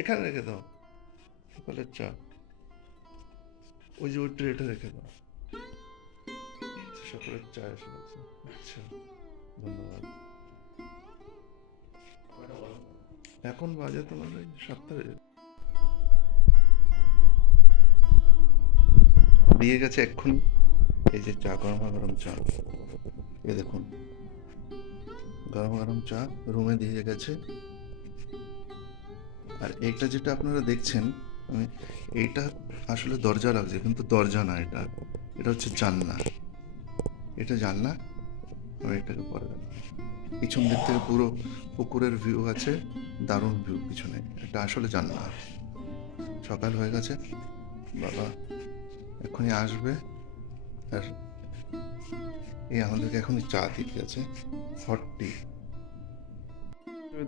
এখানে রেখে দাও সকালের চা, ওই যে ওই ট্রেটা রেখে দাও। সকালের চা এসে গেছে। আচ্ছা, ধন্যবাদ। এখন বাজে তোমার ওই 7টা দিয়ে গেছে এক্ষুনি। এই যে চা, গরম গরম চা, এই দেখুন গরম গরম চা রুমে দিয়ে গেছে। আর এইটা যেটা আপনারা দেখছেন, এইটা আসলে দরজা লাগছে, কিন্তু দরজা না, এটা এটা হচ্ছে জানলা। এটা জানলা। আমি এটাকে পরে পিছন দিক থেকে পুরো পুকুরের ভিউ আছে, দারুণ ভিউ পিছনে। এটা আসলে জানলা। সকাল হয়ে গেছে, বাবা এখনই আসবে। আর এই আমাদেরকে এখনই চা দিতে গেছে, হট টি।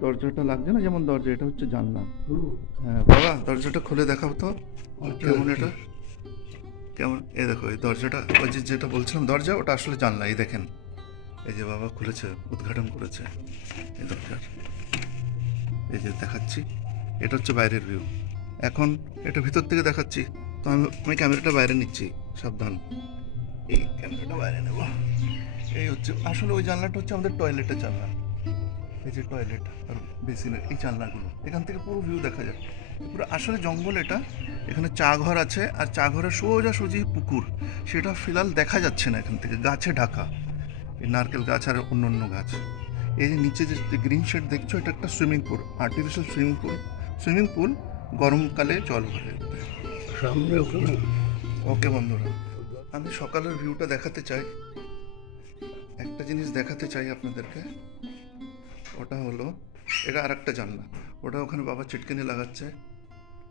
দরজাটা লাগছে না যেমন দরজা, এটা হচ্ছে জানলা। হ্যাঁ বাবা, দরজাটা খুলে দেখাও তো কেমন এটা, কেমন। এই দেখো এই দরজাটা, ওই যে যেটা বলছিলাম দরজা, ওটা আসলে জানলা। এই দেখেন, এই যে বাবা খুলেছে, উদ্ঘাটন করেছে এই দরজার। এই যে দেখাচ্ছি, এটা হচ্ছে বাইরের ভিউ। এখন এটা ভিতর থেকে দেখাচ্ছি, তো আমি ক্যামেরাটা বাইরে নিচ্ছি, সাবধান। এই ক্যামেরাটা বাইরে নেব। এই হচ্ছে আসলে ওই জানলাটা হচ্ছে আমাদের টয়লেটের জানলা। এই যে টয়লেট আর বেসিনের এই জানলাগুলো, এখান থেকে পুরো ভিউ দেখা যায়। পুরো আসলে জঙ্গল এটা। এখানে চা ঘর আছে, আর চা ঘরের সোজাসুজি পুকুর। সেটা ফিলহাল দেখা যাচ্ছে না এখান থেকে, গাছে ঢাকা, এই নারকেল গাছ আর অন্য অন্য গাছ। এই যে নিচে যে গ্রিন শেড দেখছো, এটা একটা swimming pool, artificial swimming pool. Swimming pool গরমকালে জল ভরে। ওকে বন্ধুরা, আমি সকালের ভিউটা দেখাতে চাই। একটা জিনিস দেখাতে চাই আপনাদেরকে, ওটা হলো, এটা আর একটা জানলা। ওটা ওখানে বাবা চিটকেনি লাগাচ্ছে,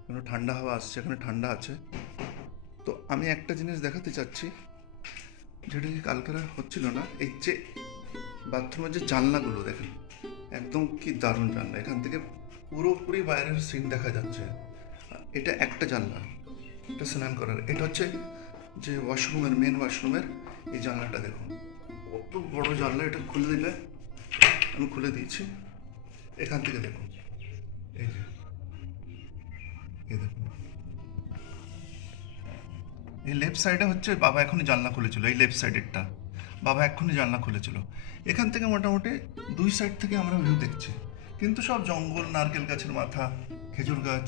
কোনো ঠান্ডা হাওয়া আসছে, এখানে ঠান্ডা আছে। তো আমি একটা জিনিস দেখাতে চাচ্ছি, যেটা কি কালকে হচ্ছিল না। এই যে বাথরুমের যে জানলাগুলো দেখেন, একদম কি দারুণ জানলা। এখান থেকে পুরোপুরি বাইরের সিন দেখা যাচ্ছে। এটা একটা জানলা, এটা স্নান করার। এটা হচ্ছে যে ওয়াশরুমের, মেন ওয়াশরুমের এই জানলাটা দেখুন, কত বড় জানলা। এটা খুলে দিলে, আমি খুলে দিয়েছি, এখান থেকে দেখুন, এই যে এই দেখুন, এই লেফট সাইডে হচ্ছে বাবা এখনই জানলা খুলেছিল। এই লেফট সাইডেরটা বাবা এক্ষুনি জানলা খুলেছিল। এখান থেকে মোটামুটি 2 সাইড থেকে আমরা ভিউ দেখছি, কিন্তু সব জঙ্গল, নারকেল গাছের মাথা, খেজুর গাছ,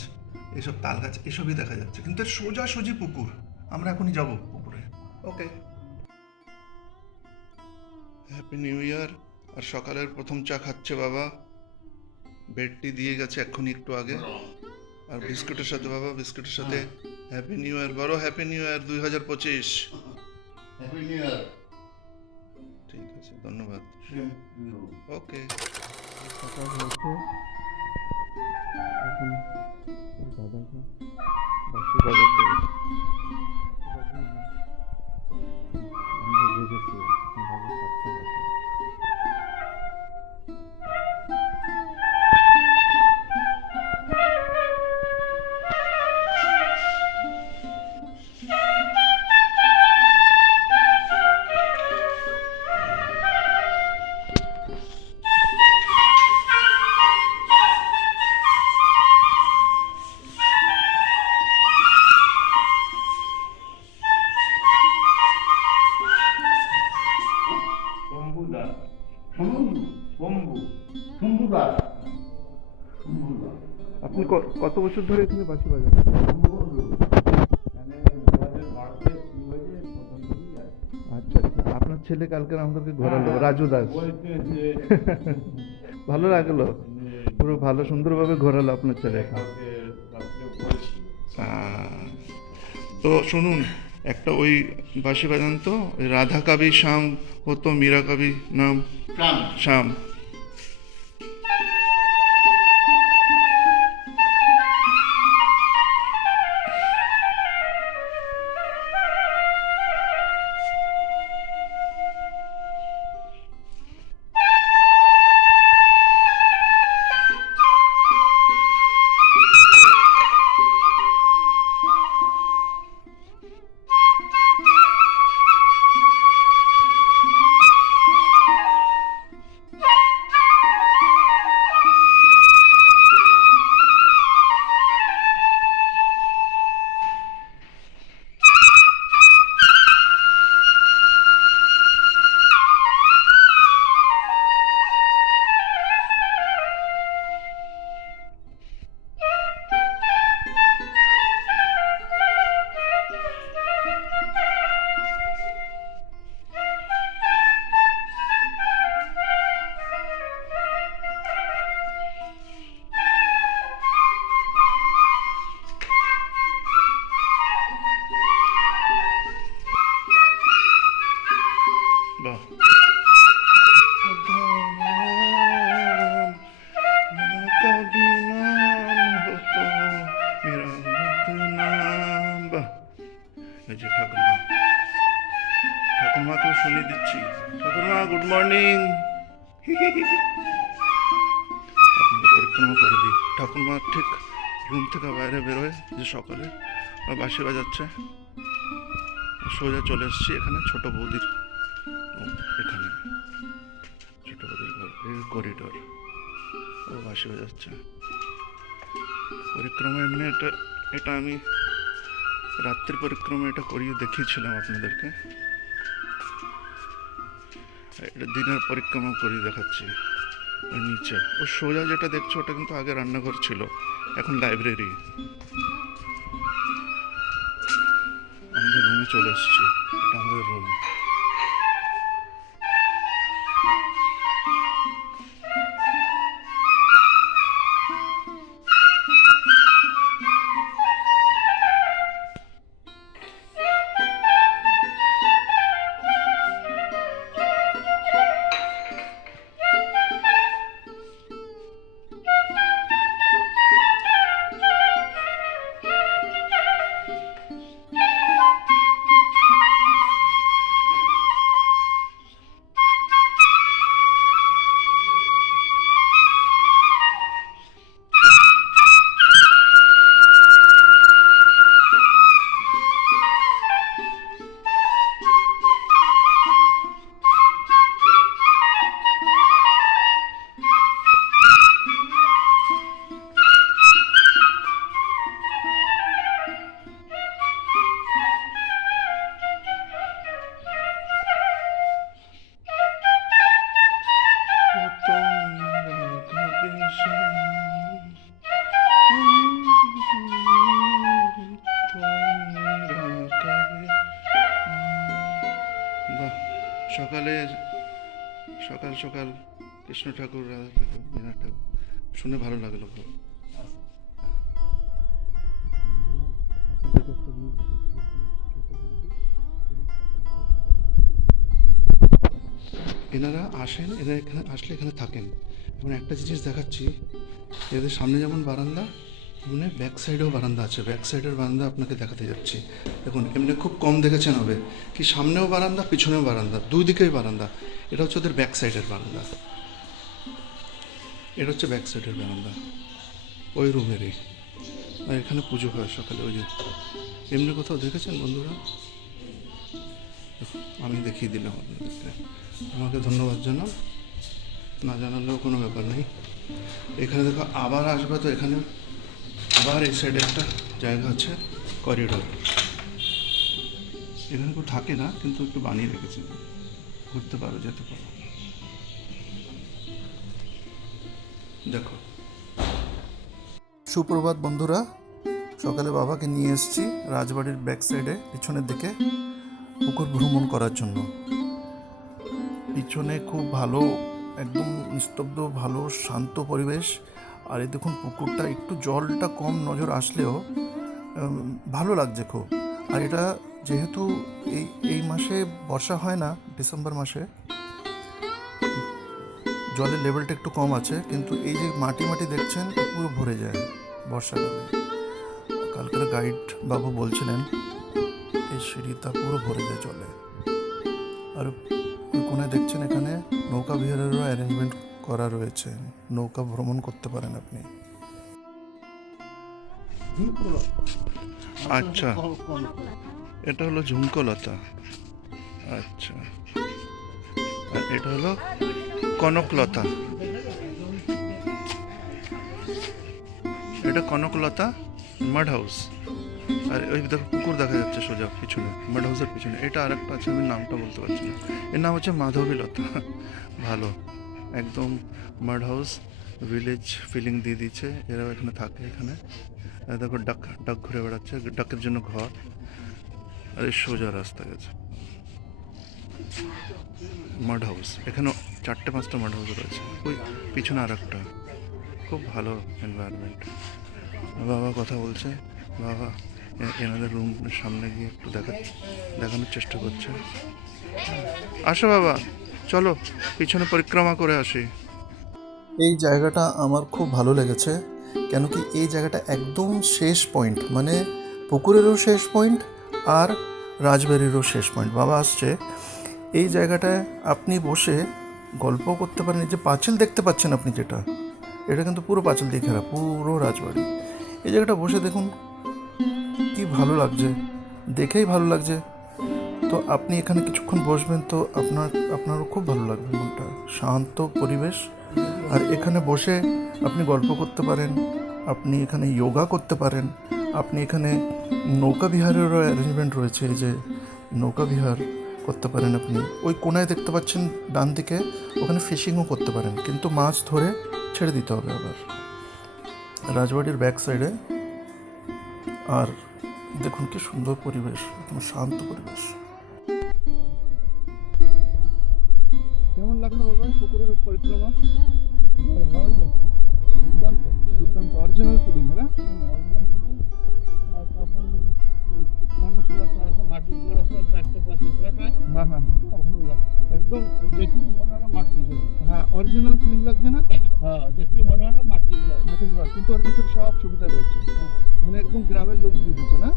এইসব তাল গাছ, এসবই দেখা যাচ্ছে, কিন্তু এর সোজাসুজি পুকুর। আমরা এখনই যাব পুকুরে। ওকে, হ্যাপি নিউ ইয়ার। আর সকালের প্রথম চা খাচ্ছে বাবা, বেডটি দিয়ে গেছে এক্ষুনি একটু আগে। আর বিস্কুটের সাথে বাবা, বিস্কুটের সাথে হ্যাপি নিউ ইয়ার, বড় happy new year 2025। Happy new year. ঠিক আছে, ধন্যবাদ। ওকে। সকাল হয়েছে, এখন দাদাকে বাসি বাজার থেকে আমরা বেজেছি, এখন বাজে 7টা বাজে। আপনি কত বছর ধরে এখানে বাঁশি বাজান? আচ্ছা আচ্ছা, আপনার ছেলে কালকে আমাদেরকে ঘোরালো, রাজু দাস। ভালো লাগলো, পুরো ভালো সুন্দরভাবে ঘোরালো আপনার ছেলে। তো শুনুন, একটা ওই বাঁশি বাজান তো, রাধা কাবি শ্যাম হতো, মীরা কাবি নাম শ্যাম। বাহ কবি নাম হতো মেরা বদনাম। বাহ, এই যে ঠাকুরমাকেও শুনিয়ে দিচ্ছি। ঠাকুরমা গুড মর্নিং। আপনাকে পরিক্রমা করে দিই। ঠাকুরমা ঠিক রুম থেকে বাইরে বেরোয় যে সকালে বাঁশি বাজাচ্ছে, সোজা চলে এসেছি এখানে ছোট বৌদির এখানে ছোট বৌদির ঘর, এই করিডোর, ও বাঁশি বাজাচ্ছে। পরিক্রমা এমনি এটা আমি রাত্রির পরিক্রমা এটা করিয়ে দেখিয়েছিলাম আপনাদেরকে। এটা দিনের পরিক্রমা করিয়ে দেখাচ্ছি। ওই নিচে ও সোজা যেটা দেখছো ওটা কিন্তু আগে রান্নাঘর ছিল, এখন লাইব্রেরি। আমাদের রুমে চলে এসেছি, এটা আমাদের রুম। বাহ, সকালে সকাল সকাল কৃষ্ণ ঠাকুর, রাধা ঠাকুর, বিনা ঠাকুর শুনে ভালো লাগলো খুব। এনারা আসেন, এরা এখানে আসলে এখানে থাকেন। এবং একটা জিনিস দেখাচ্ছি, এদের সামনে যেমন বারান্দা, এমনি ব্যাক সাইডেও বারান্দা আছে। ব্যাক সাইডের বারান্দা আপনাকে দেখাতে যাচ্ছি। দেখুন, এমনি খুব কম দেখেছেন হবে কি, সামনেও বারান্দা পিছনেও বারান্দা, দুই দিকেই বারান্দা। এটা হচ্ছে ওদের ব্যাক সাইডের বারান্দা, এটা হচ্ছে ব্যাক সাইডের বারান্দা ওই রুমেরই। আর এখানে পুজো হয় সকালে। ওই যে এমনি কোথাও দেখেছেন বন্ধুরা? আমি দেখিয়ে দিলাম আপনাদেরকে। আমাকে ধন্যবাদ জানাও, না জানালেও কোনো ব্যাপার নেই। এখানে দেখো আবার আসবে তো এখানে আবার এই সাইডে একটা জায়গা আছে, করিডোর। এখানে কেউ থাকে না, কিন্তু একটু বানিয়ে রেখেছে, ঘুরতে পারো, যেতে পারো। দেখো, সুপ্রভাত বন্ধুরা। সকালে বাবাকে নিয়ে এসেছি রাজবাড়ির ব্যাক সাইডে পিছনের দিকে পুকুর ভ্রমণ করার জন্য। পিছনে খুব ভালো, একদম নিস্তব্ধ, ভালো শান্ত পরিবেশ। আর এই দেখুন পুকুরটা, একটু জলটা কম নজর আসলেও ভালো লাগছে খুব। আর এটা যেহেতু এই মাসে বর্ষা হয় না, ডিসেম্বর মাসে, জলের লেভেলটা একটু কম আছে, কিন্তু এই যে মাটি দেখছেন পুরো ভরে যায় বর্ষাকালে। কালকের গাইড বাবু বলছিলেন এই সিঁড়িটা পুরো ভরে যায় জলে। আর ওই কোণে দেখছেন এখানে নৌকা বিহারেরও অ্যারেঞ্জমেন্ট করা রয়েছে, নৌকা ভ্রমণ করতে পারেন আপনি। আচ্ছা, এটা হলো ঝুমকলতা। আচ্ছা, আর এটা হলো কনকলতা। এটা কনকলতা মাড হাউস। আর ওই দেখো পুকুর দেখা যাচ্ছে সোজা পিছনে, মাড হাউসের পিছনে। এটা আর একটা আছে, আমি নামটা বলতে পারছি না। এর নাম হচ্ছে মাধবীলতা। ভালো, একদম মাড হাউস ভিলেজ ফিলিং দিয়ে দিচ্ছে। এরাও এখানে থাকে। এখানে দেখো ডাক ঘুরে বেড়াচ্ছে, ডাকের জন্য ঘর। আর এই সোজা রাস্তা গেছে মাড হাউস। এখানে 4-5টা মাড হাউস রয়েছে। ওই পিছনে আর একটা, খুব ভালো এনভায়রনমেন্ট। বাবা কথা বলছে, বাবা এনাদের রুমের সামনে গিয়ে একটু দেখানোর চেষ্টা করছে। আসো বাবা, চলো পিছনে পরিক্রমা করে আসি। এই জায়গাটা আমার খুব ভালো লেগেছে, কেন কি এই জায়গাটা একদম শেষ পয়েন্ট, মানে পুকুরেরও শেষ পয়েন্ট আর রাজবাড়িরও শেষ পয়েন্ট। বাবা আসছে এই জায়গাটায় আপনি বসে গল্প করতে পারেন। এই যে পাঁচিল দেখতে পাচ্ছেন আপনি, যেটা এটা কিন্তু পুরো পাঁচিল দিয়ে ঘেরা, পুরো রাজবাড়ি। এই জায়গাটা বসে দেখুন কি ভালো লাগছে, দেখেই ভালো লাগছে। তো আপনি এখানে কিছুক্ষণ বসবেন তো আপনারও খুব ভালো লাগবে, মনটা শান্ত পরিবেশ। আর এখানে বসে আপনি গল্প করতে পারেন, আপনি এখানে যোগা করতে পারেন, আপনি এখানে নৌকা বিহারেরও অ্যারেঞ্জমেন্ট রয়েছে। এই যে নৌকা বিহার করতে পারেন আপনি। ওই কোনায় দেখতে পাচ্ছেন ডান দিকে, ওখানে ফিশিংও করতে পারেন, কিন্তু মাছ ধরে ছেড়ে দিতে হবে আবার। রাজবাড়ির ব্যাক সাইডে। আর দেখুন কি সুন্দর পরিবেশ, একদম শান্ত পরিবেশ। কেমন লাগলো বাবা পুকুরের পরিক্রমা? দুর্দান্ত অরিজিনাল ফিলিং, হ্যাঁ? হ্যাঁ হ্যাঁ, একদম হ্যাঁ অরিজিনাল ফিলিং লাগছে না? মাটির ঘর, কিন্তু ওর ভিতরে সব সুবিধা রয়েছে, মানে একদম গ্রামের লোক দিয়ে দিচ্ছে না?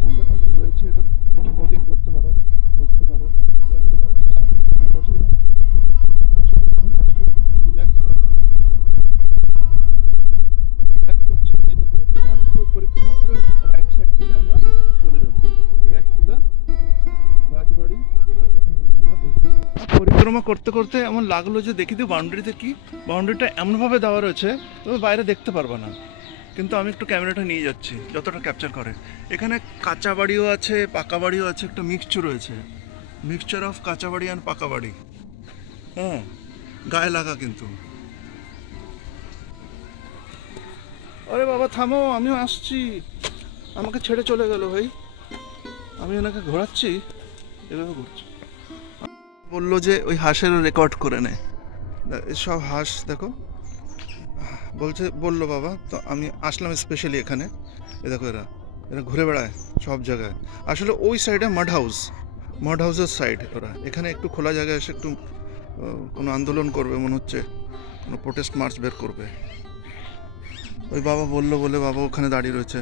নৌকাটা রয়েছে, এটা বোটিং করতে পারো, বসতে পারো, বসে রিল্যাক্স করছে। এই দেখো এখান থেকে পরিক্রমা করে রাইট সাইড থেকে আমরা চলে যাবো ব্যাক টু দা রাজবাড়ি। পরিক্রমা করতে করতে এমন লাগলো যে দেখি তো বাউন্ডারিতে কি, বাউন্ডারিটা এমনভাবে দেওয়া রয়েছে তবে বাইরে দেখতে পারবে না, কিন্তু আমি একটু ক্যামেরাটা নিয়ে যাচ্ছি যতটা ক্যাপচার করে। এখানে কাঁচা বাড়িও আছে, পাকা বাড়িও আছে, একটা মিক্সচার রয়েছে, মিক্সচার অফ কাঁচা বাড়ি আর পাকা বাড়ি। হ্যাঁ, গায়ে লাগা কিন্তু। আরে বাবা থামো, আমিও আসছি। আমাকে ছেড়ে চলে গেল ভাই, আমি ওনাকে ঘোরাচ্ছি, এভাবে ঘুরছি। বললো যে ওই হাঁসেরও রেকর্ড করে নে, সব হাঁস দেখো বললো বাবা। তো আমি আসলাম স্পেশালি এখানে। এ দেখো এরা ঘুরে বেড়ায় সব জায়গায়। আসলে ওই সাইডে মাড হাউসের সাইড ওরা। এখানে একটু খোলা জায়গায় এসে একটু কোনো আন্দোলন করবে মনে হচ্ছে, কোনো প্রোটেস্ট মার্চ বের করবে। ওই বাবা বললো বলে বাবা ওখানে দাঁড়িয়ে রয়েছে,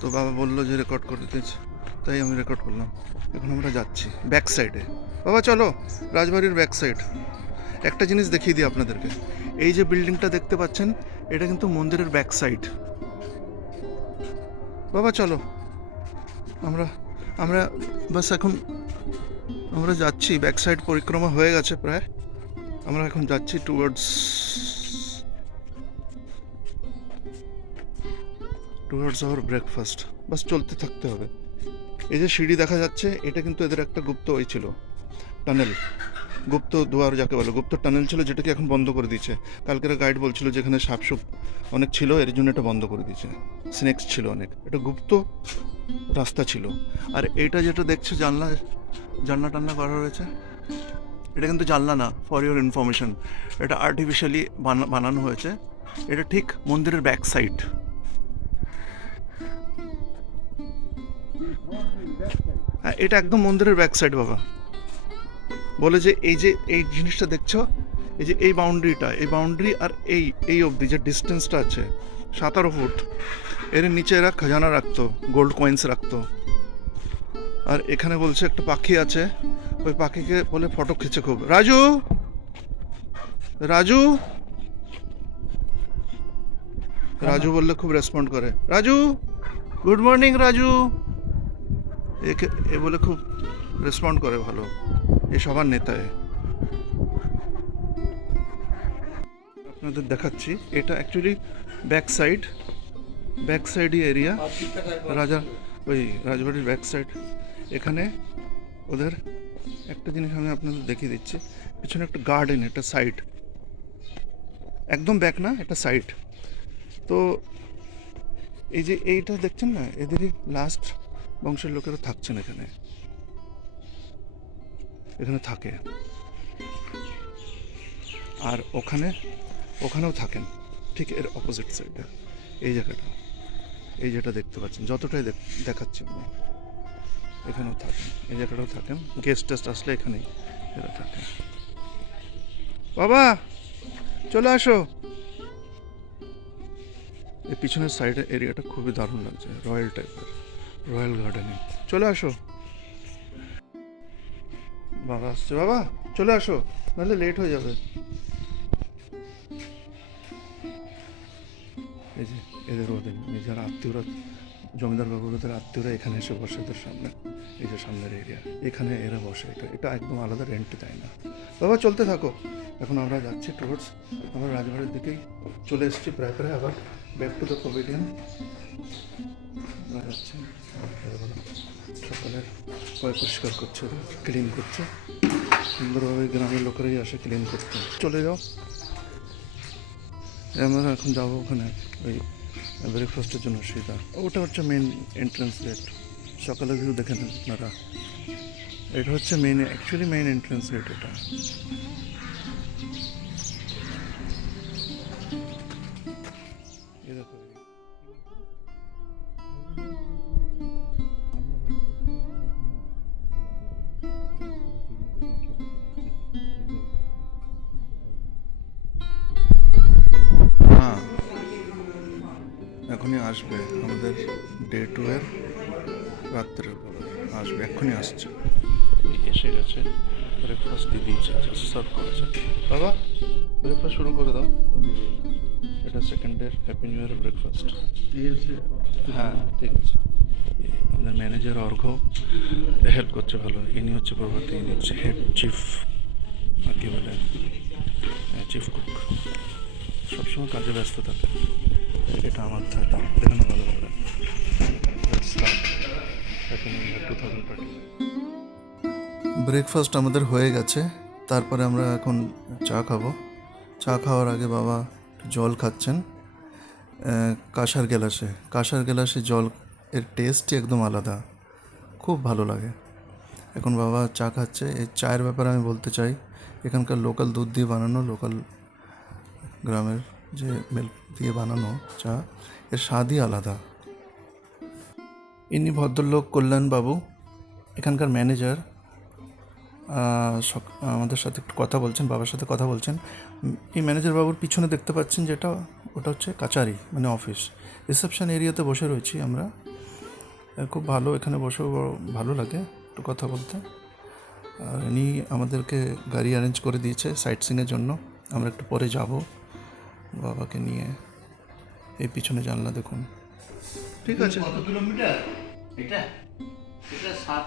তো বাবা বললো যে রেকর্ড করে দিয়েছে, তাই আমি রেকর্ড করলাম। এখন আমরা যাচ্ছি ব্যাক সাইডে। বাবা চলো, রাজবাড়ির ব্যাক সাইড। একটা জিনিস দেখিয়ে দিই আপনাদেরকে, এই যে বিল্ডিংটা দেখতে পাচ্ছেন, এটা কিন্তু মন্দিরের ব্যাক সাইড। বাবা চলো, আমরা বাস এখন আমরা যাচ্ছি ব্যাক সাইড। পরিক্রমা হয়ে গেছে প্রায়, আমরা এখন যাচ্ছি টুয়ার্ডস আওয়ার ব্রেকফাস্ট। বাস চলতে থাকতে হবে। এই যে সিঁড়ি দেখা যাচ্ছে, এটা কিন্তু এদের একটা গুপ্ত ওই ছিল, টানেল, গুপ্ত দুয়ার যাকে বলে, গুপ্ত টানেল ছিল, যেটাকে এখন বন্ধ করে দিয়েছে। কালকের গাইড বলছিল যেখানে সাপসুপ অনেক ছিল, এর জন্য এটা বন্ধ করে দিয়েছে। স্নেকস ছিল অনেক, এটা গুপ্ত রাস্তা ছিল। আর এইটা যেটা দেখছো জানলা টান্না করা রয়েছে, এটা কিন্তু জানলা না, ফর ইউর ইনফরমেশন, এটা আর্টিফিশিয়ালি বানানো হয়েছে। এটা ঠিক মন্দিরের ব্যাক সাইড। হ্যাঁ, এটা একদম মন্দিরের ব্যাক সাইড বাবা। বলে যে এই জিনিসটা দেখছো, এই যে এই বাউন্ডারি আর এই অবধি যে ডিস্টেন্সটা আছে 17 ফুট, এর নিচে এরা খাজানা রাখতো, গোল্ড কয়েন্স রাখতো। আর এখানে বলছে একটা পাখি আছে, ওই পাখিকে বলে ফটো খিচে খুব। রাজু রাজু বললে খুব রেসপন্ড করে। রাজু, গুড মর্নিং রাজু, এ বলে খুব রেসপন্ড করে ভালো, এ সবার নেতা। আপনাদের দেখাচ্ছি, এটা অ্যাকচুয়ালি ব্যাক সাইডই এরিয়া, ওই রাজবাড়ির ব্যাক সাইড। এখানে ওদের একটা জিনিস আমি আপনাদের দেখিয়ে দিচ্ছি, পিছনে একটা গার্ডেন, এটা সাইড, একদম ব্যাক না, এটা সাইড। তো এই যে এইটা দেখছেন না, এদেরই লাস্ট বংশের লোকেরা থাকছেন এখানে। এখানে থাকে, আর ওখানেও থাকেন, ঠিক এর অপোজিট সাইডে এই জায়গাটা, এই যেটা দেখতে পাচ্ছেন, যতটাই দেখাচ্ছি আমি, এখানেও থাকেন, এই জায়গাটাও থাকেন, গেস্ট টেস্ট আসলে এখানেই এরা থাকে। বাবা চলে আসো। এই পিছনের সাইডের এরিয়াটা খুবই দারুণ লাগছে, রয়্যাল টাইপের, রয়্যাল গার্ডেনিং। চলে আসো। বাবা আসছে, বাবা চলে আসো, নাহলে লেট হয়ে যাবে। এই যে ওদের নিজের আত্মীয়রা, জমিদার বাবুদের আত্মীয়রা এখানে এসে বসে, ওদের সামনে, এই যে সামনের এরিয়া, এখানে এরা বসে। এটা একদম আলাদা, রেন্টে দেয় না। বাবা চলতে থাকো। এখন আমরা যাচ্ছি টুয়ার্ডস আমার রাজবাড়ির দিকেই চলে এসেছি প্রায় প্রায়, আবার ব্যাক টু দ্য প্যাভিলিয়ন যাচ্ছি। সকালের পরিষ্কার করছে, ক্লিন করছে সুন্দরভাবে, গ্রামের লোকেরাই আসে ক্লিন করতে। চলে যাও, আমরা এখন যাবো ওখানে ওই ব্রেকফাস্টের জন্য। সেটা ওটা হচ্ছে মেন এন্ট্রান্স গেট, সকালের ভিউ দেখে নেন আপনারা। এটা হচ্ছে অ্যাকচুয়ালি মেইন এন্ট্রান্স গেট এটা। এই দেখো, হ্যাঁ এখনই আসবে আমাদের ডে 2 এর রাত্রের বেলা আসবে, এক্ষুনি আসছে, এসে গেছে। ব্রেকফাস্ট দিয়ে দিয়েছে, সার্ভ করেছে। বাবা ব্রেকফাস্ট শুরু করে দাও। এটা সেকেন্ডের হ্যাপি নিউ ইয়ার ব্রেকফাস্ট। হ্যাঁ ঠিক আছে। আমাদের ম্যানেজার অর্ঘ্য হেল্প করছে ভালো, ইনি হচ্ছে প্রভাতী, ইনি হচ্ছে হেড চিফ, আর কি বলে চিফ কুক, সবসময় কাজে ব্যস্ত থাকে। এটা আমার থালা, দেখুন ভালো করে। ব্রেকফাস্ট আমাদের হয়ে গেছে, তারপরে আমরা এখন চা খাবো। চা খাওয়ার আগে বাবা জল খাচ্ছেন কাঁসার গ্লাসে জল, এর টেস্টই একদম আলাদা, খুব ভালো লাগে। এখন বাবা চা খাচ্ছে। এই চায়ের ব্যাপারে আমি বলতে চাই, এখানকার লোকাল দুধ দিয়ে বানানো, লোকাল গ্রামের যে মিল্ক দিয়ে বানানো চা, এর স্বাদই আলাদা। ইনি ভদ্রলোক কল্যাণবাবু, এখানকার ম্যানেজার, আমাদের সাথে একটু কথা বলছেন, বাবার সাথে কথা বলছেন। এই ম্যানেজার বাবুর পিছনে দেখতে পাচ্ছেন যেটা, ওটা হচ্ছে কাচারি, মানে অফিস। রিসেপশন এরিয়াতে বসে রয়েছি আমরা, খুব ভালো, এখানে বসেও ভালো লাগে একটু কথা বলতে। আর ইনি আমাদেরকে গাড়ি অ্যারেঞ্জ করে দিয়েছে সাইট সিংয়ের জন্য, আমরা একটু পরে যাব বাবাকে নিয়ে। এই পিছনে জানলা দেখুন। ঠিক আছে। কত কিলোমিটার এটা? এটা 7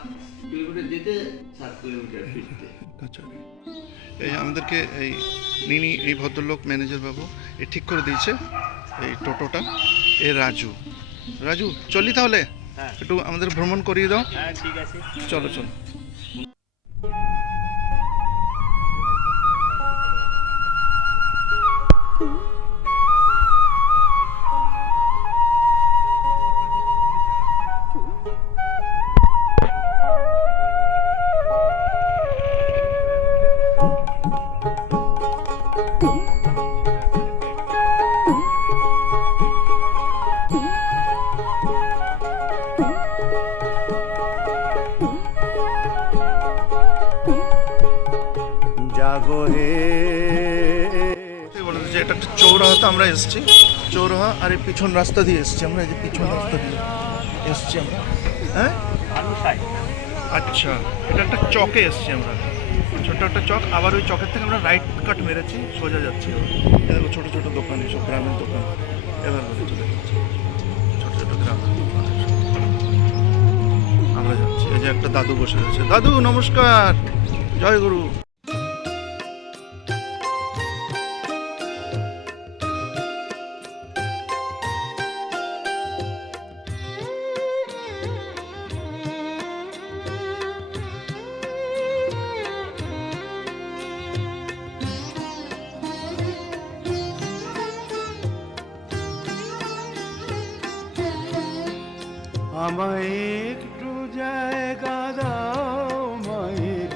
কিলোমিটার যেতে, 7 কিলোমিটার ফিরতে। আচ্ছা, এই আমাদেরকে এই ভদ্রলোক ম্যানেজার বাবু ঠিক করে দিয়েছে এই টোটোটা। রাজু চলি তাহলে, একটু আমাদের ভ্রমণ করিয়ে দাও। হ্যাঁ ঠিক আছে, চলো চলো। জাগো হে। বলে যে এটা একটা চৌরাহাতে আমরা এসেছি, চৌরাহা, আর এই পিছন রাস্তা দিয়ে এসেছি আমরা, এই যে পিছন রাস্তা দিয়ে এসেছি আমরা। হ্যাঁ আচ্ছা, এটা একটা চকে এসেছি আমরা, ছোট্ট একটা চক, আবার ওই চকের থেকে আমরা রাইট কাট মেরেছি, সোজা যাচ্ছি। এরকম ছোটো ছোটো দোকান, এসব গ্রামের দোকান, এবার চলে যাচ্ছি ছোটো ছোটো গ্রামের দোকান, আমরা যাচ্ছি। এই যে একটা দাদু বসে রয়েছে। দাদু নমস্কার, জয় গুরু। আমায় একটু জায়গা দাও মায়ের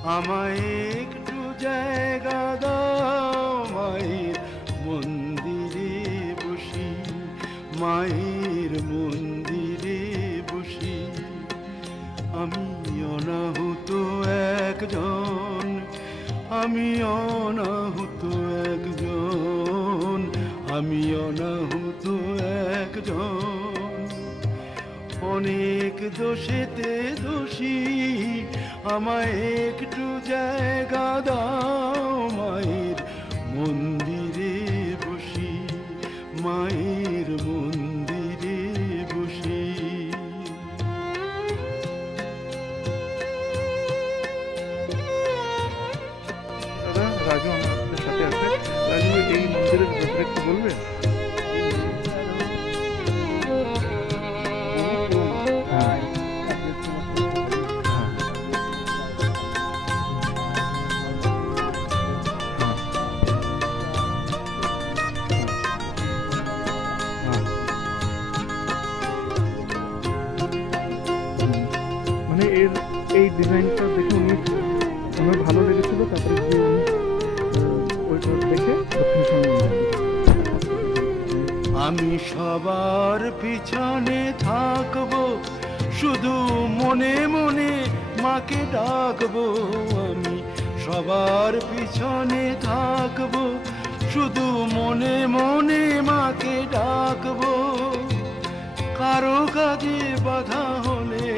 আমায় একটু জায়গা দাও মায়ের মন্দিরে বসি, মায়ের মন্দিরে বসি। আমি অনাহুত একজন, আমি অনাহুত একজন, আমি অনাহুত একজন। অনেক দোষেতে দোষী, আমায় একটু জায়গা দাও মায়ের মন্দিরে বসি, মায়ের মন্দিরে বসি। দাদা রাজু আমাদের সাথে আছে। রাজু, এই মন্দিরের ব্যাপারে একটু বলবেন? মানে এর এই ডিজাইনটা দেখে আমার ভালো লেগেছিল, তারপরে গিয়ে ওইটা দেখে দক্ষিণেশ্বর মন্দির। আমি সবার পিছনে থাকবো, শুধু মনে মনে মাকে ডাকবো। আমি সবার পিছনে থাকবো, শুধু মনে মনে মাকে ডাকবো। কারো কাজে বাধা হলে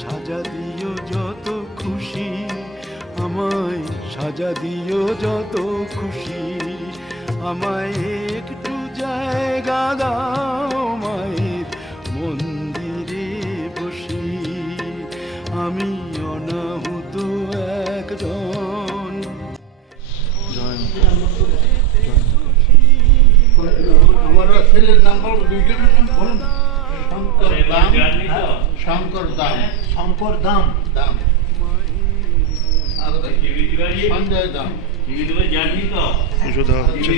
সাজা দিও যত খুশি, আমায় সাজা দিও যত খুশি। আমায় একটু জায়গা দাও মায়ের মন্দিরে বসি, আমি অনাহুত একজন। আমার ছেলের নাম বলো, দুইজনের নাম বলুন। শঙ্কর দাম, শঙ্কর দাম, শঙ্কর দাম দাম, সঞ্জয় দাম। পুজো দেওয়া হচ্ছে,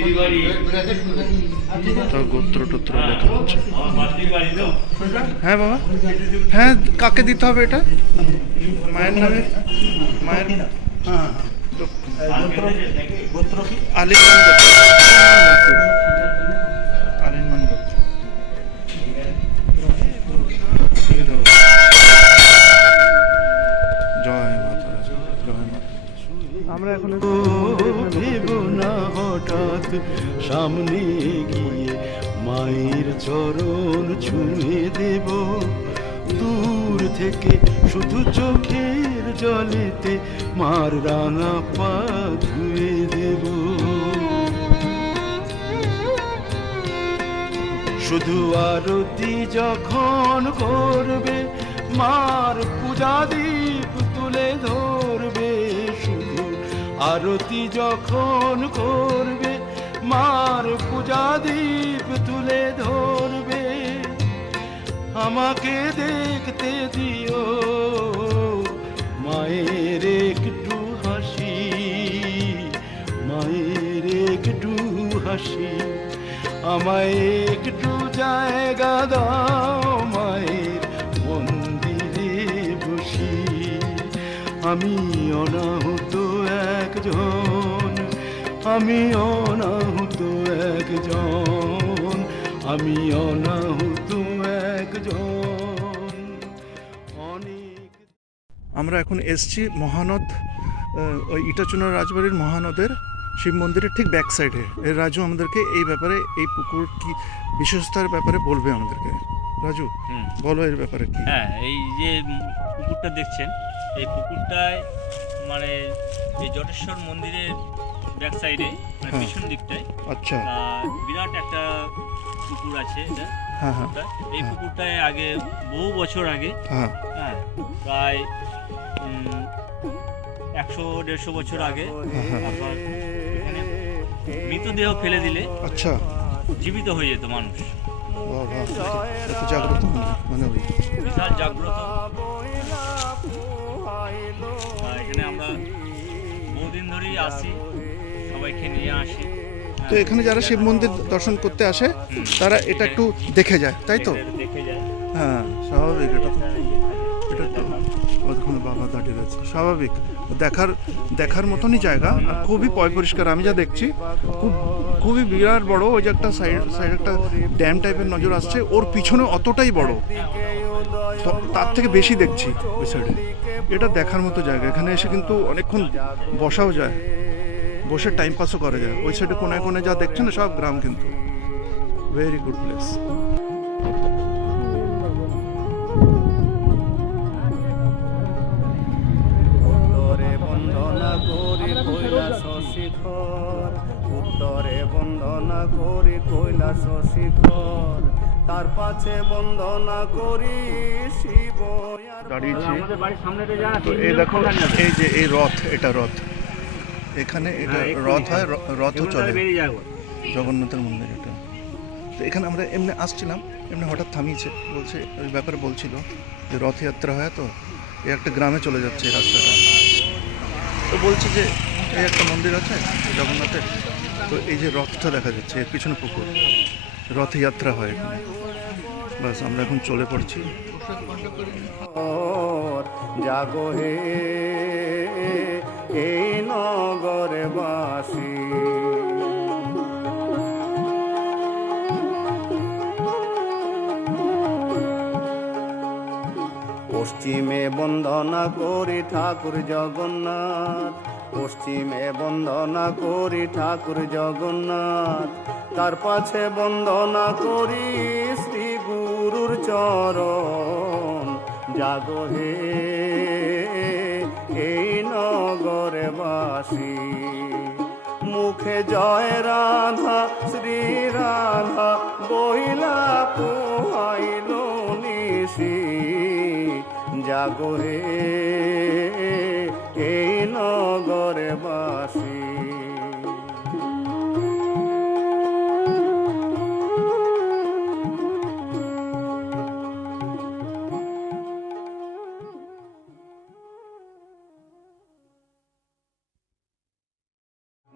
তার গোত্র টোত্র লেখা হচ্ছে। হ্যাঁ বাবা, হ্যাঁ কাকে দিতে হবে এটা? মায়ের নামে, মায়ের আলিমান গোত্র, আলিমান গোত্র। জয় মাতা, জয় মাতা। আমরা এখন ভেবো না হঠাৎ সামনে গিয়ে মায়ের চরণ ছুঁয়ে দেব। দূর থেকে শুধু চোখের জলেতে মার রাঙা পা ধুয়ে দেব। শুধু আরতি যখন করবে মার পূজা দীপ তুলে ধরবে। শুধু আরতি যখন করবে মার পূজা দীপ তুলে ধরবে। আমাকে দেখতে দিও মায়ের একটু হাসি, মায়ের একটু হাসি। আমায় একটু জায়গা দাও মায়ের মন্দিরে বসি, আমি অনাহুত একজন, আমি অনাহুত একজন, আমি অনাহুত একজন। অনেক আমরা এখন এসছি মহানদ, ওই ইটাচুনা রাজবাড়ির মহানদের শিব মন্দিরের ঠিক ব্যাক সাইডে। এর রাজু আমাদেরকে এই ব্যাপারে, এই পুকুর কি বিশেষতার ব্যাপারে বলবে আমাদেরকে। রাজু বলো এর ব্যাপারে কি। হ্যাঁ, এই যে পুকুরটা দেখছেন, এই পুকুরটায় মানে এই জটেশ্বর মন্দিরের ব্যাক সাইডে, মানে হ্যাঁ। পিছন দিকটায় আচ্ছা, বিরাট একটা পুকুর আছে এটা। হ্যাঁ হ্যাঁ এই পুকুরটায় আগে বহু বছর আগে, হ্যাঁ হ্যাঁ প্রায় 100-150 বছর আগে, আপনার এখানে মৃতদেহ ফেলে দিলে আচ্ছা, জীবিত হয়ে যেত মানুষ। বাহ বাহ, এত জাগ্রত মন্দির, মানে ওই বিশাল জাগ্রত। এখানে আমরা বহুদিন ধরেই আসি, সবাইকে নিয়ে আসি। তো এখানে যারা শিব মন্দির দর্শন করতে আসে তারা এটা একটু দেখে যায়, তাই তো? দেখে যায়। হ্যাঁ স্বাভাবিক, এটা তো ওখানে বাবা দাঁড়িয়ে রয়েছে, স্বাভাবিক দেখার মতনই জায়গা, আর খুবই পরিষ্কার। আমি যা দেখছি খুবই বিরাট বড়। ওই যে একটা সাইড একটা ড্যাম টাইপের নজর আসছে, ওর পিছনে অতটাই বড়, তার থেকে বেশি দেখছি ওই সাইডে। এটা দেখার মতো জায়গা। এখানে এসে কিন্তু অনেকক্ষণ বসাও যায়, বসে টাইম পাসও করা যায়। ওই সাইডে কোনায় কোনায় যা দেখছেন না, সব গ্রাম, কিন্তু ভেরি গুড প্লেস। উত্তরে বন্দনা করি কৈলাস শিখর, উত্তরে বন্দনা করি কৈলাস শিখর, তার পাছে বন্দনা করি শিব। দাঁড়িয়েছি আমাদের বাড়ির সামনেটা যা তো এই দেখো, এই যে এই রথ, এটা রথ, এখানে এটা রথ হয়, রথও চলে, বেরিয়ে যাবো। জগন্নাথের মন্দির এটা। তো এখানে আমরা এমনি আসছিলাম, এমনি হঠাৎ থামিয়েছে, বলছে ওই ব্যাপারে বলছিল যে রথযাত্রা হয়, তো এই একটা গ্রামে চলে যাচ্ছে এই রাস্তাটা। তো বলছে যে এই একটা মন্দির আছে জগন্নাথের, তো এই যে রথটা দেখা যাচ্ছে, এর পিছনে পুকুর, রথযাত্রা হয় এখানে। বাস আমরা এখন চলে পড়ছি। জাগো হে এই নগরে বাসী, পশ্চিমে বন্দনা করি ঠাকুর জগন্নাথ, পশ্চিমে বন্দনা করি ঠাকুর জগন্নাথ, তার পাছে বন্দনা করি শ্রী গুরুর চরণ। জাগো হে এই নগরে বাসী, মুখে জয় রাধা শ্রী রাধা বহিলা পোহাইল নিশি। জাগো হে এই নগরে বাসী।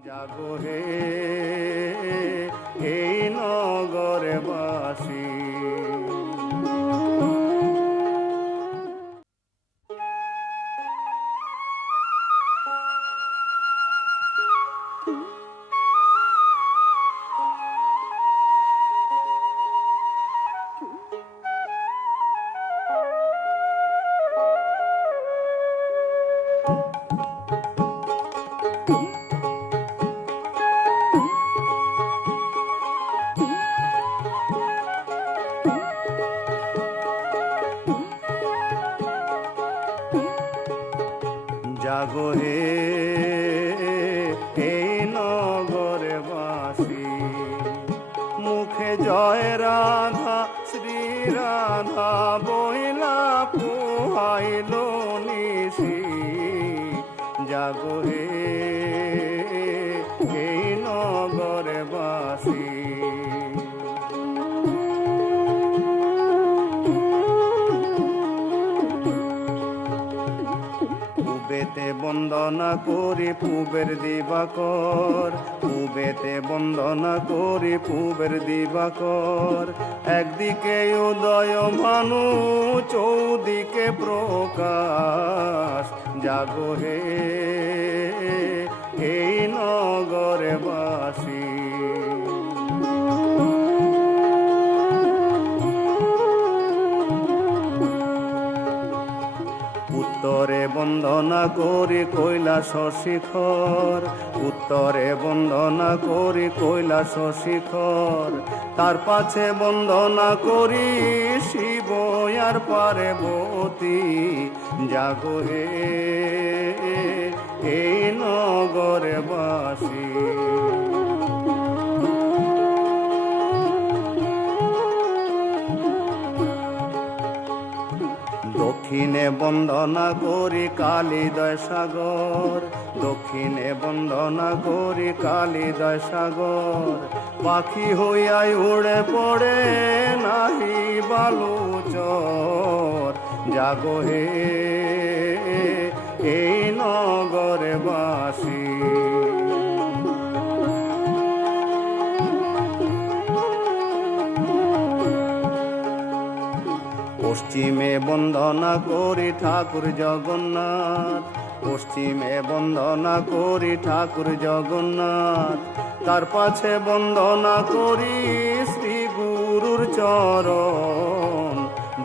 জাগো হে এই নগরে বাসী। জাগো হে এই নগরে বাসী, মুখে জয় রাধা শ্রী রাধা বইলা পোহাইল নিশি। জাগো হে এই নগরে বাসী। পুবেতে বন্দনা করি পুবের দিবাকর, পুবেতে বন্দনা করি পুবের দিবাকর, একদিকে উদয় ভানু চৌদিকে প্রকাশ। জাগো হে এই নগরে বাসী। উত্তরে বন্দনা করি কৈলাস শিখর, উত্তরে বন্দনা করি কৈলাস শিখর, তার পাছে বন্দনা করি শিব আর পার্বতী। জাগো হে এই নগরে বাসী। দক্ষিণে বন্দনা করি কালিদয় সাগর, দক্ষিণে বন্দনা করি কালিদয় সাগর, পাখি হইয়াই উড়ে পড়ে নাহি বালুচর। জাগো হে এই নগরে বাসী। পশ্চিমে বন্দনা করি ঠাকুর জগন্নাথ, পশ্চিমে বন্দনা করি ঠাকুর জগন্নাথ, তার পাছে বন্দনা করি শ্রী গুরুর চরণ।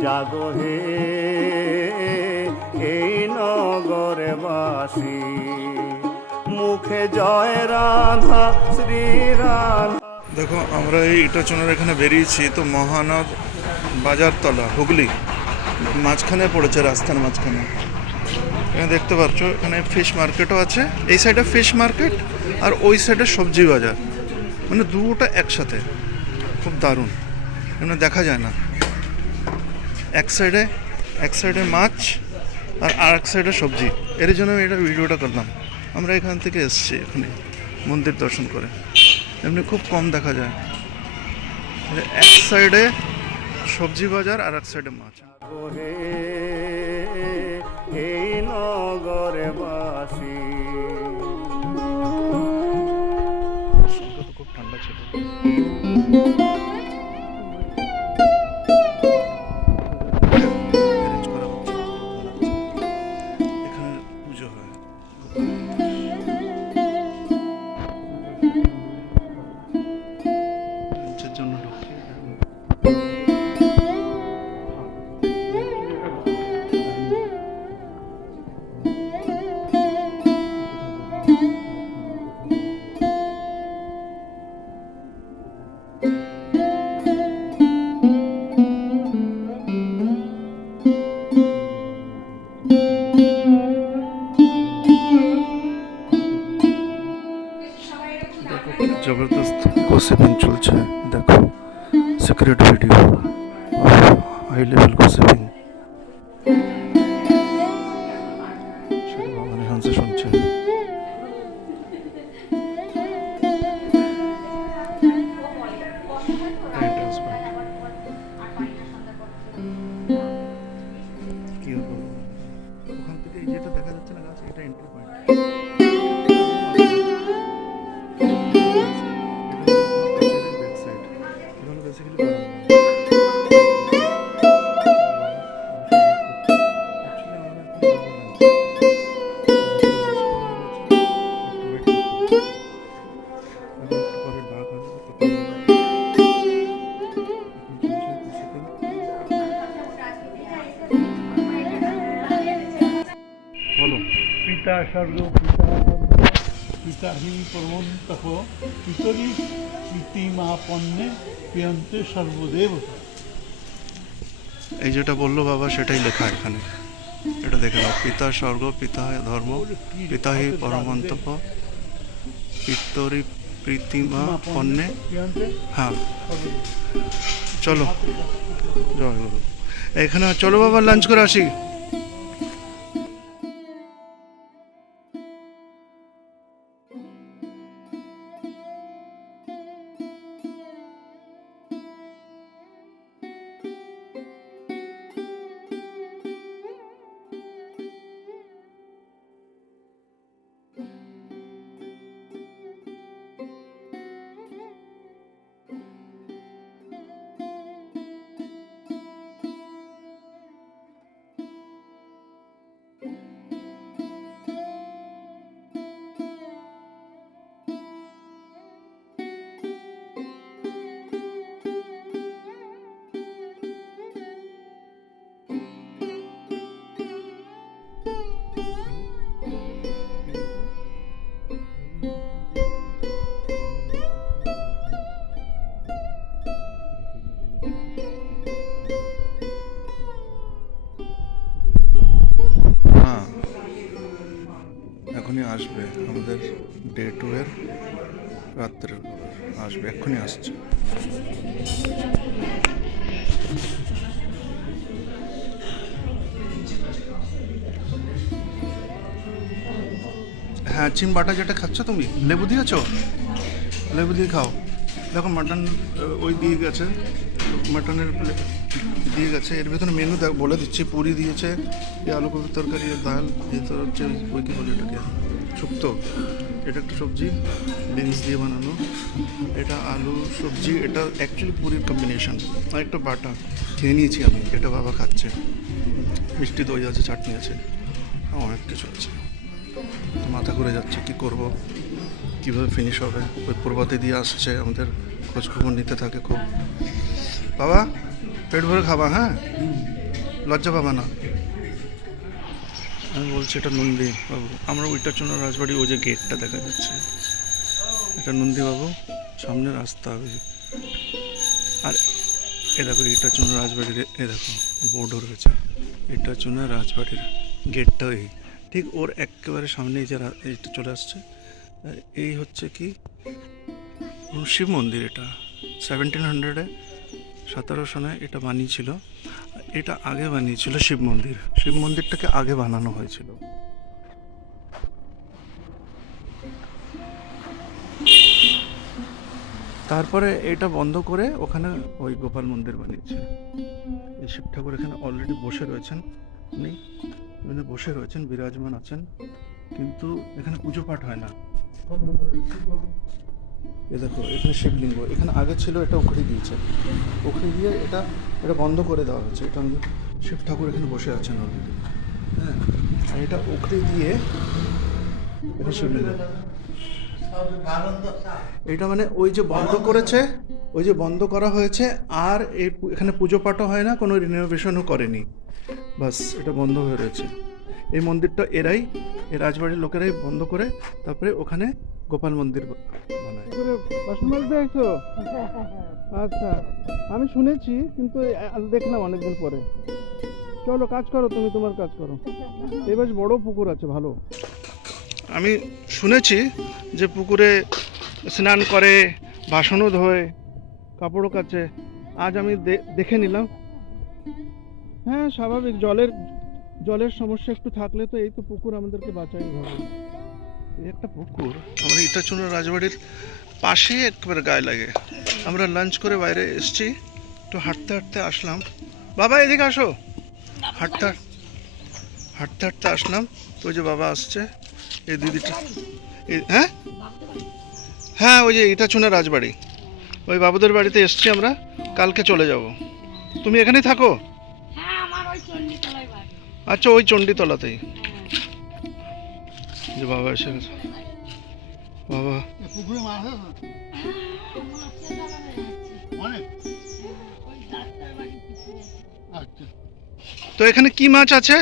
জাগো হে এই নগরে বাসী, মুখে জয় রাধা শ্রী রাধা। দেখো আমরা এই ইটাচনের এখানে বেরিয়েছি তো মহানদ বাজারতলা হুগলি মাঝখানে পড়েছে, রাস্তার মাঝখানে। এখানে দেখতে পাচ্ছ এখানে ফিশ মার্কেটও আছে, এই সাইডে ফিশ মার্কেট আর ওই সাইডে সবজি বাজার, মানে দুটো একসাথে, খুব দারুণ। এখানে দেখা যায় না, এক সাইডে মাছ আর এক সাইডে সবজি। এর জন্য আমি এটা ভিডিওটা করলাম। আমরা এখান থেকে এসেছি এখানে মন্দির দর্শন করে, এমনি খুব কম দেখা যায়। এক সাইডে সবজি বাজার আর এক সাইডে মাছ। জাগো হে এই নগরে বাসী। খুব ঠান্ডা ছিল। Arrange করা হচ্ছে, এখানে পুজো হয়। লঞ্চের জন্য ঢুকছি। জবরদস্ত গোসিপিং চলছে, দেখো সিক্রেট ভিডিও, হাই লেভেল গোসিপিং। সেটা বাঙালি হাসে শুনছে। কি হলো ওখান থেকে এই যেটা দেখা যাচ্ছে না গাছ, এটা এন্ট্রি পয়েন্ট। পিতা স্বর্গ পিতা হি পরমন্তঃ পিতরি প্রীতিমাপন্নে প্রিয়ন্তে সর্বদেব। এই যেটা বললো বাবা সেটাই লেখা এখানে, এটা দেখে নাও। পিতা স্বর্গ, পিতা ধর্ম, পিতা হি পরমন্তপ, পিতরি প্রীতিমা পণ্যে। হ্যাঁ চলো, জয় গুরু। এখানে চলো বাবা লাঞ্চ করে আসি। এখনই আসবে আমাদের ডে 2 এর রাত্রের আসবে, এক্ষুনি আসছে। হ্যাঁ চিম বাটা যেটা খাচ্ছ তুমি, লেবু দিয়েছ? লেবু দিয়ে খাও। দেখো মাটন ওই দিয়ে গেছে, মাটনের দিয়ে গেছে। এর ভেতরে মেনু বলে দিচ্ছি, পুরি দিয়েছে, এই আলু কপির তরকারি, ডাল, এই তো হচ্ছে ওই কী বলে এটাকে শুক্তো, এটা একটা সবজি বিনস দিয়ে বানানো, এটা আলু সবজি, এটা অ্যাকচুয়ালি পুরীর কম্বিনেশন, আর একটা বাটা খেয়ে নিয়েছি আমি, এটা বাবা খাচ্ছে, মিষ্টি দই আছে, চাটনি আছে, অনেক কিছু আছে। মাথা ঘুরে যাচ্ছে, কি করব, কীভাবে ফিনিশ হবে। ওই প্রভাতে দিয়ে আসছে, আমাদের খোঁজখবর নিতে থাকে খুব। বাবা পেট ভরে খাবা, হ্যাঁ, লজ্জা পাবা না। আমি বলছি এটা নন্দী বাবু, আমরা ওইটার জন্য রাজবাড়ি, ওই যে গেটটা দেখা যাচ্ছে, এটা নন্দী বাবু, সামনে রাস্তা ওই। আর এ দেখো এটার জন্য রাজবাড়ির, এ দেখো বোর্ডও রয়েছে, এটার জন্য রাজবাড়ির গেটটা এই ঠিক ওর একেবারে সামনে এই যে এইটা চলে আসছে। আর এই হচ্ছে কি শিব মন্দির, এটা 1700-এ 17 সনে এটা বানিয়েছিল। এটা আগে বানিয়েছিল শিব মন্দির, শিব মন্দিরটাকে আগে বানানো হয়েছিল। তারপরে এটা বন্ধ করে ওখানে ওই গোপাল মন্দির বানিয়েছে। এই শিব ঠাকুর এখানে অলরেডি বসে রয়েছেন, উনি উনি বসে রয়েছেন, বিরাজমান আছেন, কিন্তু এখানে পুজো পাঠ হয় না। এ দেখো এখানে শিবলিঙ্গ, এখানে আগে ছিল, এটা উখড়ে দিয়েছে, উখড়ে দিয়ে এটা এটা বন্ধ করে দেওয়া হয়েছে। এটা আমাদের শিব ঠাকুর এখানে বসে আছেন অলরেডি, হ্যাঁ, আর এটা উখড়ে দিয়ে এটা শিবলিঙ্গ। এটা মানে ওই যে বন্ধ করেছে, ওই যে বন্ধ করা হয়েছে, আর এখানে পুজো পাঠও হয় না, কোনো রিনোভেশনও করেনি, বাস এটা বন্ধ হয়ে রয়েছে। এই মন্দিরটা এই রাজবাড়ির লোকেরাই বন্ধ করে তারপরে ওখানে গোপাল মন্দির বানায়। আচ্ছা, আমি শুনেছি কিন্তু আজ দেখলাম অনেকদিন পরে। চলো কাজ করো, তুমি তোমার কাজ করো। এই বেশ বড় পুকুর আছে, ভালো। আমি শুনেছি যে পুকুরে স্নান করে, বাসনও ধোয়, কাপড়ও কাচে। আজ আমি দেখে নিলাম। হ্যাঁ, স্বাভাবিক, জলের সমস্যা একটু থাকলে তো এই তো পুকুর আমাদেরকে বাঁচাই হবে। এই একটা পুকুর আমরা ইটাচুনা রাজবাড়ির পাশেই একবারে গায়ে লাগে। আমরা লাঞ্চ করে বাইরে এসেছি, একটু হাঁটতে হাঁটতে আসলাম। বাবা এদিকে আসো, হাঁটতে হাঁটতে হাঁটতে আসলাম, তো ওই যে বাবা আসছে, এই দিদিটা, হ্যাঁ হ্যাঁ, ওই যে ইটাচুনা রাজবাড়ি, ওই বাবুদের বাড়িতে এসছি আমরা, কালকে চলে যাব। তুমি এখানেই থাকো? আচ্ছা, ওই চণ্ডীতলাতেই। যে বাবা এসে গেছে, বাবা পুকুরে মাছ আছে অনেক। আচ্ছা, তো এখানে কি মাছ আছে?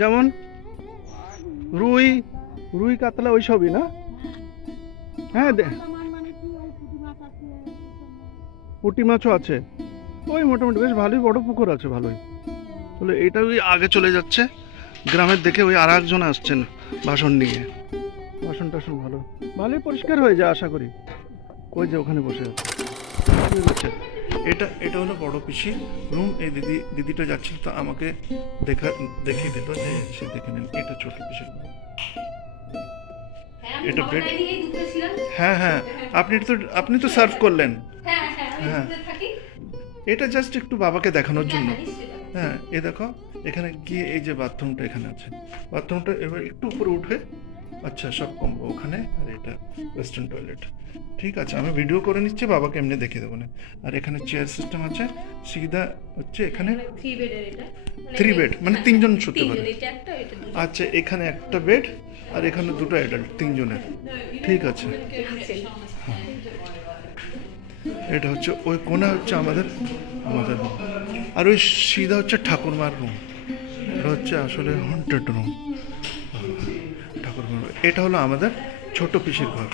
যেমন রুই, রুই কাতলা ওই সবই না? হ্যাঁ, পুঁটি মাছও আছে। ওই মোটামুটি বেশ ভালোই বড় পুকুর আছে, ভালোই। তাহলে এটা ওই আগে চলে যাচ্ছে গ্রামের দিকে, ওই আর একজন আসছেন বাসন নিয়ে, বাসন টাসন ভালোই পরিষ্কার হয়ে যায় আশা করি। ওই যে ওখানে বসে আছে, ঠিক আছে। এটা হলো বড় পিসি রুম। এই দিদিটা যাচ্ছিল, তো আমাকে দেখিয়ে দিল যে সে দেখে নেন, এটা ছোট পিসির রুম। এটা বেড, হ্যাঁ হ্যাঁ, আপনি তো সার্ভ করলেন। হ্যাঁ, এটা জাস্ট একটু বাবাকে দেখানোর জন্য। হ্যাঁ, এ দেখো এখানে গিয়ে এই যে বাথরুমটা এখানে আছে, বাথরুমটা এবার একটু উপরে উঠে, আচ্ছা সব কমবো ওখানে। আর এটা ওয়েস্টার্ন টয়লেট, ঠিক আছে, আমি ভিডিও করে নিচ্ছি, বাবাকে এমনি দেখিয়ে দেবো না। আর এখানে চেয়ার সিস্টেম আছে, সিধা হচ্ছে এখানে 3 বেড, মানে 3 জন শুতে পারে। আচ্ছা, এখানে একটা বেড, আর এখানে 2টো অ্যাডাল্ট, 3 জনের, ঠিক আছে। হ্যাঁ, এটা হচ্ছে ওই কোণা হচ্ছে আমাদের রুম, আর ওই সিধা হচ্ছে ঠাকুরমার রুম। এটা হচ্ছে আসলে হন্টেড রুম, ঠাকুরমার। এটা হলো আমাদের ছোট পিসির ঘর।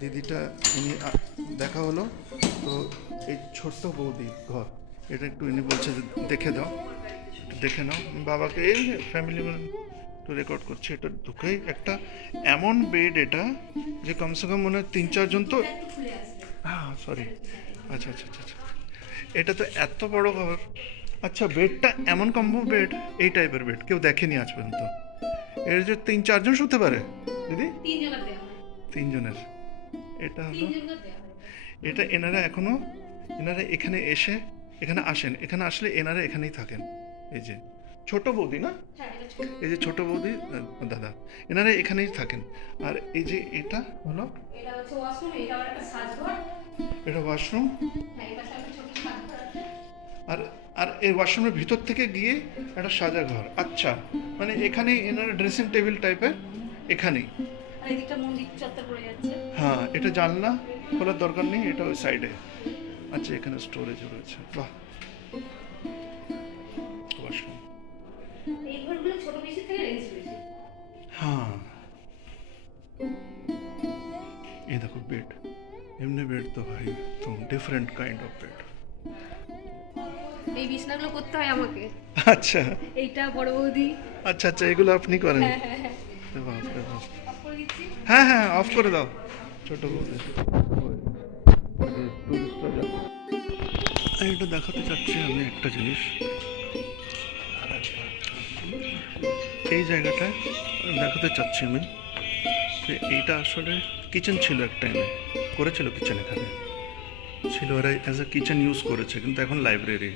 দিদিটা ইনি দেখা হলো, তো এই ছোট্ট বৌদির ঘর, এটা একটু ইনি বলছে যে দেখে দাও, দেখে নাও। বাবাকে এই ফ্যামিলি একটু রেকর্ড করছে। এটা ঢুকেই একটা এমন বেড, এটা যে কমসে কম মনে হয় 3-4 জন তো, হ্যাঁ সরি, আচ্ছা আচ্ছা আচ্ছা আচ্ছা, এটা তো এত বড় ঘর। আচ্ছা, বেডটা এমন কম্বো বেড, এই টাইপের বেড কেউ দেখেনি আজ পর্যন্ত। এর যে 3-4 জন শুতে পারে দিদি, 3 জনের। এটা হলো, এটা এনারা এখানে এসে এখানে আসেন, এখানে আসলে এনারা এখানেই থাকেন। এই যে ছোট বৌদি না? এই যে ছোট বৌদি দাদা, এনারা এখানেই থাকেন। আর এই যে এটা হলো, এটা হচ্ছে ওয়াশরুম, এটা আবার একটা সাজঘর। এটা ওয়াশরুম। হ্যাঁ, এই পাশে একটা ছোট সাজঘর আছে। আর আর এই ওয়াশরুমের ভিতর থেকে গিয়ে একটা সাজা ঘর। আচ্ছা, মানে এখানেই এনারা ড্রেসিং টেবিল টাইপের এখানেই। আর এদিকটা মন্দির চত্বর পড়ে যাচ্ছে। হ্যাঁ, এটা জানলা খোলার দরকার নেই, এটা ওই সাইডে। আচ্ছা, এখানে স্টোরেজও রয়েছে। বাহ, ওয়াশরুম। এই ঘরগুলো ছোট বেশি থেকে রেঞ্জ বেশি। হ্যাঁ, এই দেখো বেড, এমনি বেড তো ভাই তো ডিফারেন্ট কাইন্ড অফ বেড। এই বিছনাগুলো করতে হয় আমাকে। আচ্ছা এইটা বড় বৌদি। আচ্ছা আচ্ছা, এগুলো আপনি করেন? হ্যাঁ হ্যাঁ হ্যাঁ, বাপ রে বাপ। অফ করে দিচ্ছি। হ্যাঁ হ্যাঁ, অফ করে দাও। ছোট বৌদি এটা দেখাতে চাচ্ছি আমি একটা জিনিস। এই জায়গাটায় দেখাতে চাচ্ছি আমি যে এইটা আসলে কিচেন ছিল এক টাইমে, করেছিল কিচেন, এখানে ছিল, ওরা অ্যাজ এ কিচেন ইউজ করেছে, কিন্তু এখন লাইব্রেরি,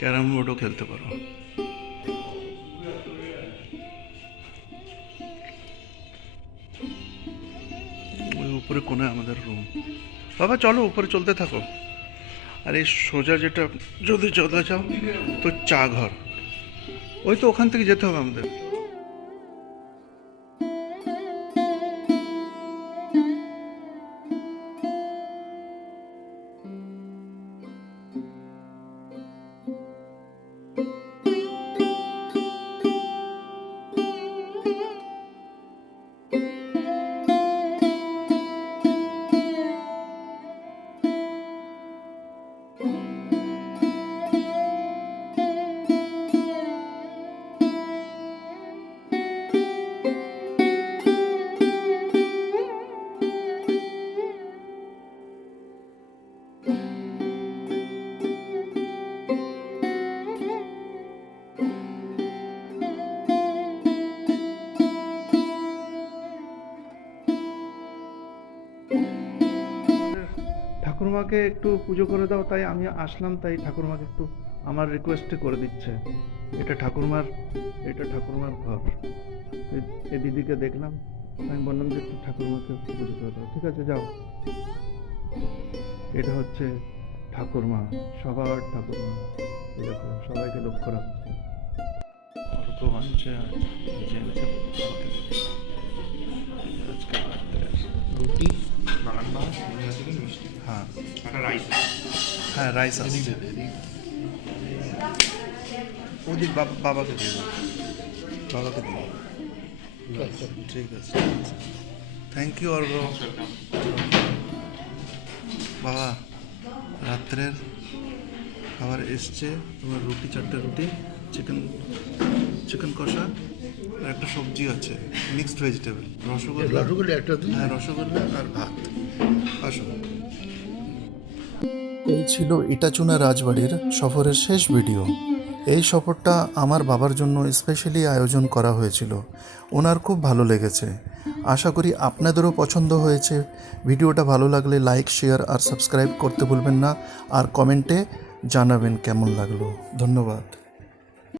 ক্যারাম বোর্ডও খেলতে পারো। ওই উপরে কোনায় আমাদের রুম। বাবা চলো উপরে চলতে থাকো। আর এই সোজা যেটা যদি চলে যাও তো চা ঘর, ওই তো ওখান থেকে যেতে হবে আমাদের। ঠাকুরমাকে একটু পুজো করে দাও, তাই আমি আসলাম, তাই ঠাকুরমাকে একটু আমার রিকোয়েস্টে করে দিচ্ছে। এটা ঠাকুরমার ঘর। এই দিদিকে দেখলাম, আমি বললাম যে একটু ঠাকুরমাকে পুজো করে দাও। ঠিক আছে, যাও। এটা হচ্ছে ঠাকুরমা, সবার ঠাকুরমা। এরকম সবাইকে লক্ষ্য রাখছে। রুটি, বাগান মাছ, মিষ্টি, হ্যাঁ একটা রাইস। হ্যাঁ, রাইস আছে। ওদিক বাবাকে দিয়ে দাও, বাবাকে দিয়ে দাও। ঠিক আছে, থ্যাংক ইউ অর্ঘ। বাবা, রাত্রের খাবার এসছে তোমার, রুটি, 4টে রুটি, চিকেন কষা আর একটা সবজি আছে, মিক্সড ভেজিটেবল, রসগোল্লা একটা দিন। হ্যাঁ, রসগোল্লা আর ভাত। আসো। এই ছিল ইটাচুনা রাজবাড়ির সফরের শেষ ভিডিও। এই সফরটা আমার বাবার জন্য স্পেশালি আয়োজন করা হয়েছিল। ওনার খুব ভালো লেগেছে। আশা করি আপনাদেরও পছন্দ হয়েছে। ভিডিওটা ভালো লাগলে লাইক, শেয়ার আর সাবস্ক্রাইব করতে ভুলবেন না, আর কমেন্টে জানাবেন কেমন লাগলো। ধন্যবাদ।